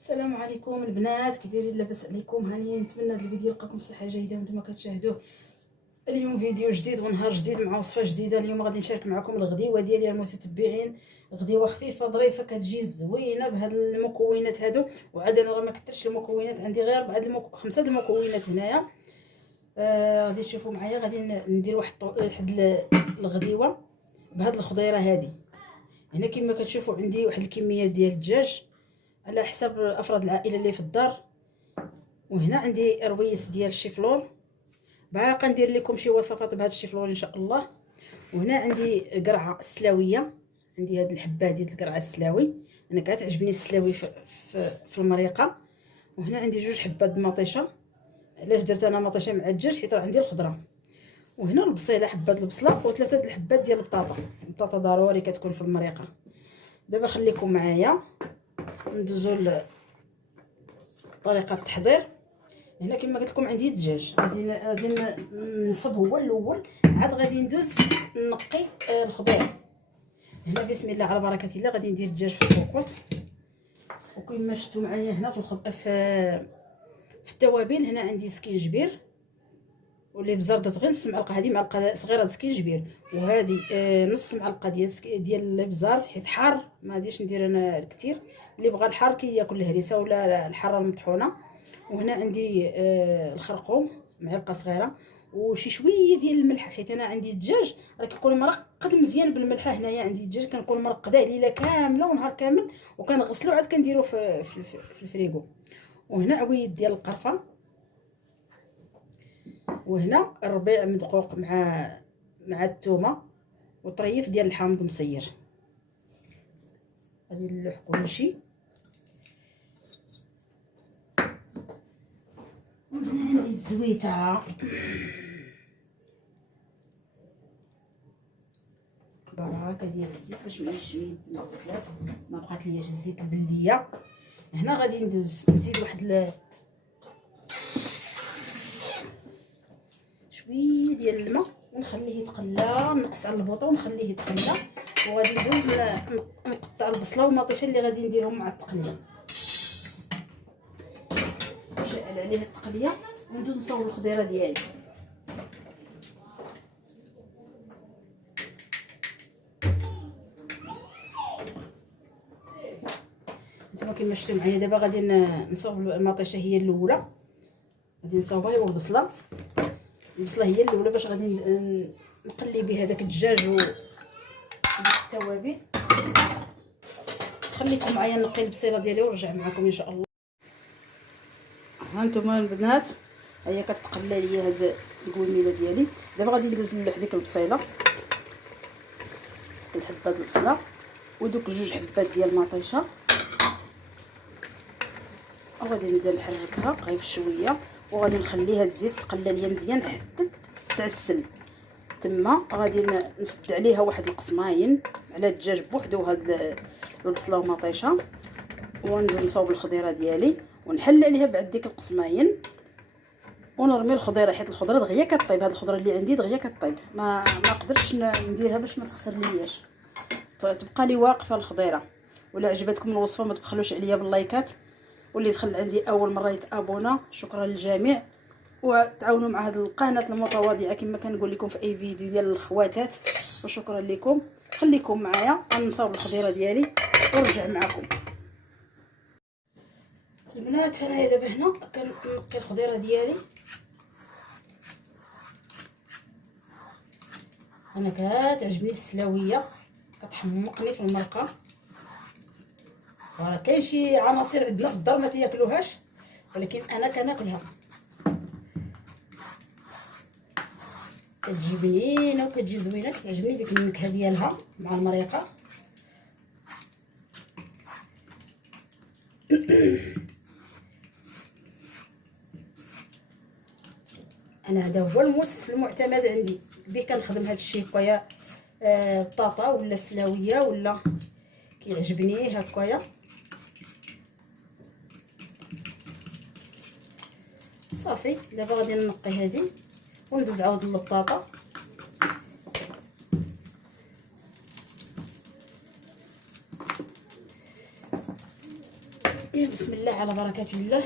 السلام عليكم البنات، كي دايرين؟ لاباس عليكم؟ هانيين. نتمنى هذا الفيديو يلقاكم بصحه جيده وانتم كتشاهدوه. اليوم فيديو جديد ونهار جديد مع وصفه جديده. اليوم غادي نشارك معكم الغديوه ديالي المتتبعين، غديوه خفيفه ظريفه كتجي زوينه بهاد المكونات هادو. وعاد انا راه ما كثرتش المكونات، عندي غير بعض خمسه المكونات هنايا. غادي تشوفوا معايا. غادي ندير واحد الغديوه بهاد الخضيره هادي. هنا كما كتشوفوا عندي واحد الكميه ديال الدجاج على حسب افراد العائله اللي في الدار. وهنا عندي رويس ديال الشيفلور، باقا ندير لكم شي وصفات بهذا الشيفلور ان شاء الله. وهنا عندي قرعه السلاويه، عندي هاد الحبه ديال القرعه السلاوي، انا كتعجبني السلاوي في المريقه. وهنا عندي جوج حبات مطيشه. علاش درت انا مطيشه مع الدجاج؟ حيت راه عندي الخضره. وهنا البصيله، حبات البصله، وثلاثه الحبات ديال البطاطا ضروري كتكون في المريقه. دابا خليكم معايا ندوزو طريقه التحضير. هنا كما قلت لكم عندي الدجاج، غادي نصب هو الاول، عاد غادي ندوز نقي الخضير. هنا بسم الله على بركه الله غادي ندير الدجاج في الفوكوط. وكما شفتوا معايا هنا في التوابل، هنا عندي سكينجبير واللي بزردت غير نص معلقه، هذه معلقه صغيره سكينجبير، وهذه نص معلقه ديال الابزار، حيت حار ما غاديش ندير انا كثير. اللي بغى الحار كياكل الهريسه ولا الحاره المطحونه. وهنا عندي الخرقوم معلقه صغيره، وشي شويه ديال الملح، حيت انا عندي الدجاج راه كيكون مرقد مزيان بالملحه. هنايا عندي الدجاج كنكون مرقداه ليله كامله ونهار كامل، وكنغسلو عاد كنديرو في الفريغو. وهنا عويد ديال القرفه، وهنا الربيع مدقوق مع الثومه، وطريف ديال الحامض مصير. غادي نلوح كلشي. وهنا عندي الزويته، بركه ديال الزيت باش ما يجمد بزاف، ما بقات لياش الزيت البلديه. هنا غادي نزيد واحد شويه ديال الماء ونخليه يتقلى، نقص على البوطه ونخليه يتقلى. وغادي ندوز نقطع البصله والمطيشه اللي غادي نديرهم مع التقليه. نشعل عليه التقليه وندوز نصاوب الخضيره ديالي. نتوما كما شفتوا معايا. دابا غادي نصاوب المطيشه هي الاولى، غادي نصاوبها. هي البصله هي الاولى باش غادي نقلي بها داك الدجاج والتوابل. خليكم معايا نقي البصيله ديالي ونرجع معكم ان شاء الله. ها نتوما البنات، هي كتقلى ليا هاد القويميله ديالي. دابا غادي ندوز نلوح ديك البصيله، الحبات البصله ودوك جوج حبات ديال المطيشه، وغادي نبدا نحركها غير شويه. وغادي نخليها تزيد تقلى ليا مزيان حتى تعسل. تما غادي نسد عليها واحد القسماين على الدجاج بوحدو، هاد البصله ومطيشه، وندوز نصاوب الخضيره ديالي ونحل عليها بعد ديك القسماين ونرمي الخضيره، حيت الخضره دغيا كطيب. هاد الخضره اللي عندي دغيا كطيب، ما قدرتش نديرها باش ما تخسرنياش، تبقى لي واقفه الخضيره. ولا عجبتكم الوصفه ما تبخلوش عليا باللايكات، واللي دخل عندي اول مره يتابونا. شكرا للجميع، وتعاونوا مع هذه القناه المتواضعه كما كنقول لكم في اي فيديو ديال الخواتات. وشكرا لكم. خليكم معايا غنصاوب الخضيره ديالي ونرجع معكم البنات. انا دابا هنا كنقي الخضيره ديالي. انا كتعجبني السلاويه، كتحمقني في المرقه. راه كاين شي عناصر عندنا في الدار ما تياكلوهاش، ولكن انا كناكلها. كتجي بنينه وكتجي زوينه، كتعجبني ديك النكهه ديالها مع المريقه. انا هذا هو الموس المعتمد عندي، به كنخدم هذا الشيء هكايا. بطاطا ولا سلاويه ولا كيعجبني هكايا. صافي دابا غادي نقي هذه وندوز عاود للبطاطا. يا بسم الله على بركه الله.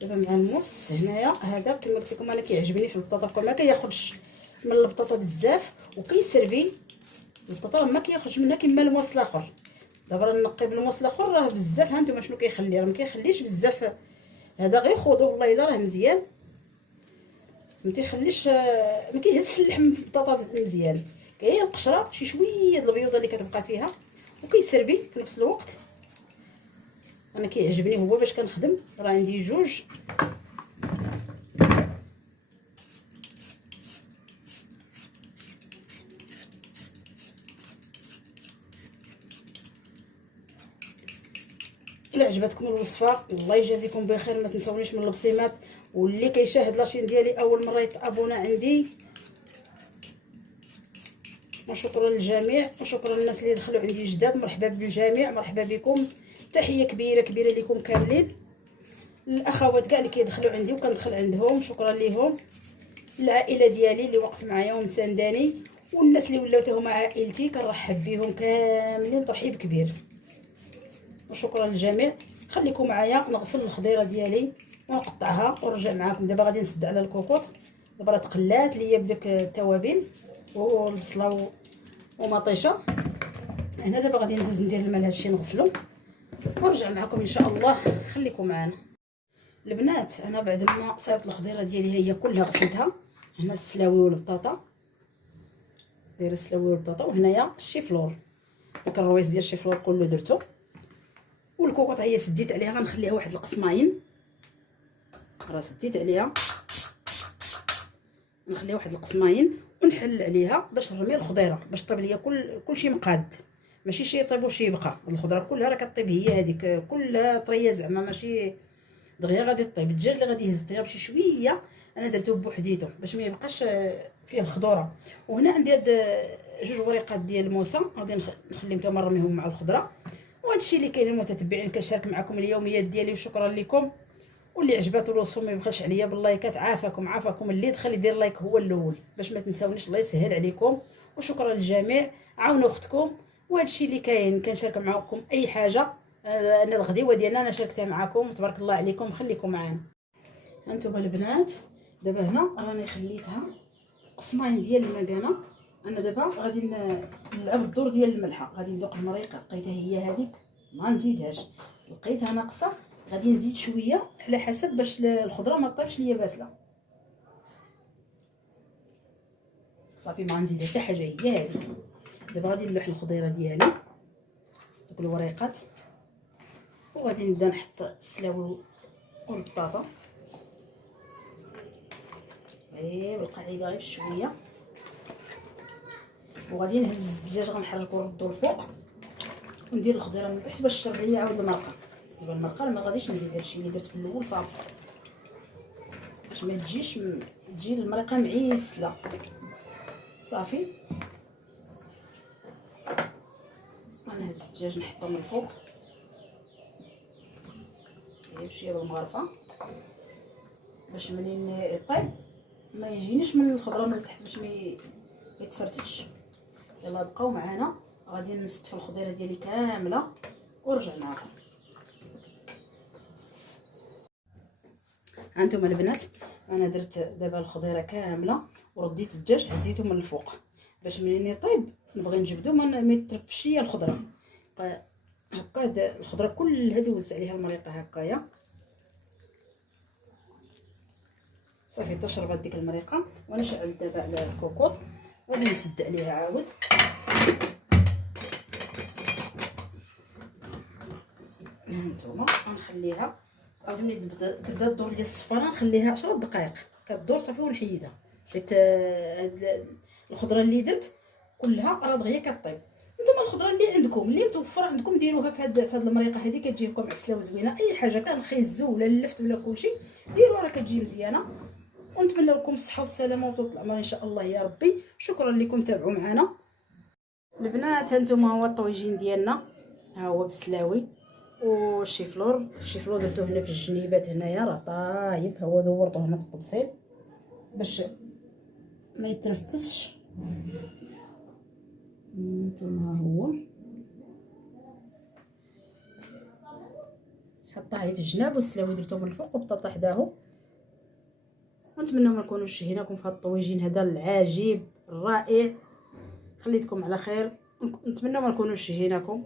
دابا مع الموس هنايا هذا كما قلت لكم انا كيعجبني في البطاطا، ما كياخذش من البطاطا بزاف وكيسربي البطاطا، ما كياخذش منها كما الموس الاخر. دابا راه نقي بالموس الاخر راه بزاف، ها نتوما شنو كيخلي، راه ما كيخليش بزاف. هذا غير خذوه والله الا راه مزيان، ما تيخليش ما كيهزش اللحم في البطاطا مزيان. كاين القشره شي شويه د البيوضه اللي كتبقى فيها وكيسربي في نفس الوقت. انا كيعجبني هو باش كنخدم، راه عندي جوج. الا عجبتكم الوصفه الله يجازيكم بخير، ما تنساونيش من البصيمات، واللي كيشاهد لاشين ديالي اول مره يتابونا عندي، وشكرا للجميع، وشكرا للناس اللي دخلوا عندي جداد. مرحبا بالجميع، مرحبا بكم، تحيه كبيره كبيره لكم كاملين. الاخوات كاع اللي كيدخلوا عندي وكندخل عندهم شكرا ليهم. العائله ديالي اللي وقف معايا ومسانداني، والناس اللي ولاو هما عائلتي كنرحب بهم كاملين ترحيب كبير، وشكرا للجميع. خليكم معايا نغسل الخضيره ديالي ونقطعها ونرجع معاكم. دابا غادي نسد على الكوكوط، دابا راه تقلات ليا بداك التوابل والبصله ومطيشه. هنا دابا غادي ندوز ندير الماء لهادشي نغسلو ونرجع معكم ان شاء الله. خليكم معانا البنات. انا بعد ما صايبت الخضيره ديالي هي كلها غسلتها. هنا السلاوي والبطاطا، دايره السلاوي والبطاطا، وهنايا الشيفلور، داك الرويس ديال الشيفلور كله درتو. والكوكوط هي سديت عليها، غنخليها واحد القسماين، راه سديت عليها نخليها واحد القسماين ونحل عليها باش نرمي الخضيره باش طيب ليا كلشي مقاد، ماشي شي يطيب وشي يبقى. الخضره كلها راه كطيب هي هذيك كلها طريه زعما، ماشي دغيا غادي طيب. الدجاج اللي غادي يهز غير بشي شويه انا درته بوحديته باش ما يبقاش فيه الخضره. وهنا عندي هاد جوج وريقات ديال الموسى غادي نخليهم تما نرميهم مع الخضره. وهذا الشيء اللي كاين المتتبعين كنشارك معكم اليوميات ديالي، وشكرا لكم. واللي عجباتو الوصفه ما يبخلش عليا باللايكات، عافاكم اللي دخل يدير لايك هو الاول باش ما تنساونيش، الله يسهل عليكم. وشكرا للجميع، عاونوا اختكم. وهذا الشيء اللي كاين كنشارك معكم اي حاجه. انا الغديوه ديالنا انا شاركتها معكم، تبارك الله عليكم. خليكم معانا هانتوما البنات. دابا هنا راني خليتها قسمين ديال المكانه. انا دابا غادي نلعب الدور ديال الملحه، غادي ندوق المريقه لقيتها هي هذيك ما نزيدهاش، لقيتها ناقصه غادي نزيد شويه على حسب باش الخضره ما طيبش ليا باسله. صافي ما نزيد حتى حاجه هي هذيك. دابا غادي نلوح الخضيره ديالي دوك الوريقات، وغادي نبدا نحط السلاوي والبطاطا غير بالقاعده غير بشويه، وغادي نهز الدجاج غنحركو نردو الفوق وندير الخضيره من تحت باش تشرب ليا عاود المرقه. دابا المرقه ما غاديش نزيد هادشي اللي درت في الاول صافي، باش ما تجيش تجي المرقه معيسله صافي. غنهز الدجاج نحطو من الفوق غير بشويه بالمغرفه باش منين يطيب ما يجينيش من الخضره من التحت باش ما يتفرتش. يلا بقاو معنا، غادي نستف الخضيره ديالي كامله ونرجع معكم. هانتوما البنات انا درت دابا الخضيره كامله ورديت الدجاج هزيته من الفوق باش منين يطيب نبغي نجبدو ما يترفش ليا الخضره. هكا الخضره كلها دوزت عليها المريقه هكايا صافي تشربات ديك المريقه. وانا شعلت دابا على الكوكوط غادي نسد عليها عاود. هانتوما غنخليها عاود ملي تبدا الدور ديال الصفاره نخليها 10 دقائق كدور صافي ونحيدها، حيت هاد الخضره اللي درت كلها راه دغيا كطيب. نتوما الخضره اللي عندكم اللي متوفره عندكم ديروها في هاد المريقه هذه كتجيكم معسله وزوينه. اي حاجه كان خيزو ولا اللفت ولا كلشي ديروها راه كتجي مزيانه. ونتمنى لكم الصحه والسلامه وطول العمر ان شاء الله يا ربي. شكرا لكم تابعوا معنا البنات. هانتوما هو الطويجين ديالنا، ها هو بالسلاوي والشيفلور. الشيفلور درتوه هنا في الجنيبات هنايا راه طايب، هو دورته هنا في الطبسيل باش ما يتنفسش. هانتوما هو حطها في الجناب والسلاوي درتهم من الفوق وبطاطا حداهم. ونتمنى ما نكونوش شهيناكم في هذا الطويجين هذا العجيب الرائع. خليتكم على خير، نتمنى ما نكونوش شهيناكم.